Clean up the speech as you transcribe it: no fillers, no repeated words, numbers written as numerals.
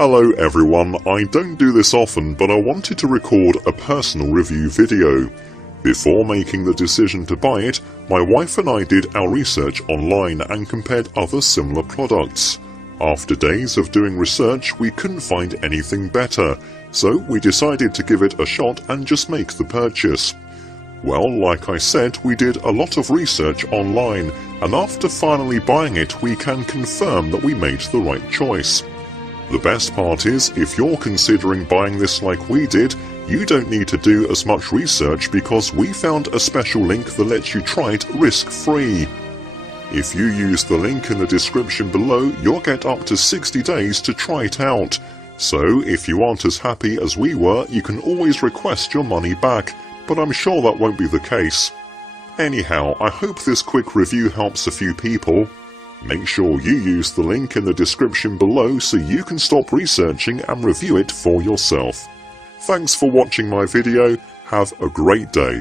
Hello everyone, I don't do this often, but I wanted to record a personal review video. Before making the decision to buy it, my wife and I did our research online and compared other similar products. After days of doing research, we couldn't find anything better, so we decided to give it a shot and just make the purchase. Well, like I said, we did a lot of research online, and after finally buying it, we can confirm that we made the right choice. The best part is, if you're considering buying this like we did, you don't need to do as much research because we found a special link that lets you try it risk-free. If you use the link in the description below, you'll get up to 60 days to try it out. So, if you aren't as happy as we were, you can always request your money back, but I'm sure that won't be the case. Anyhow, I hope this quick review helps a few people. Make sure you use the link in the description below so you can stop researching and review it for yourself. Thanks for watching my video. Have a great day.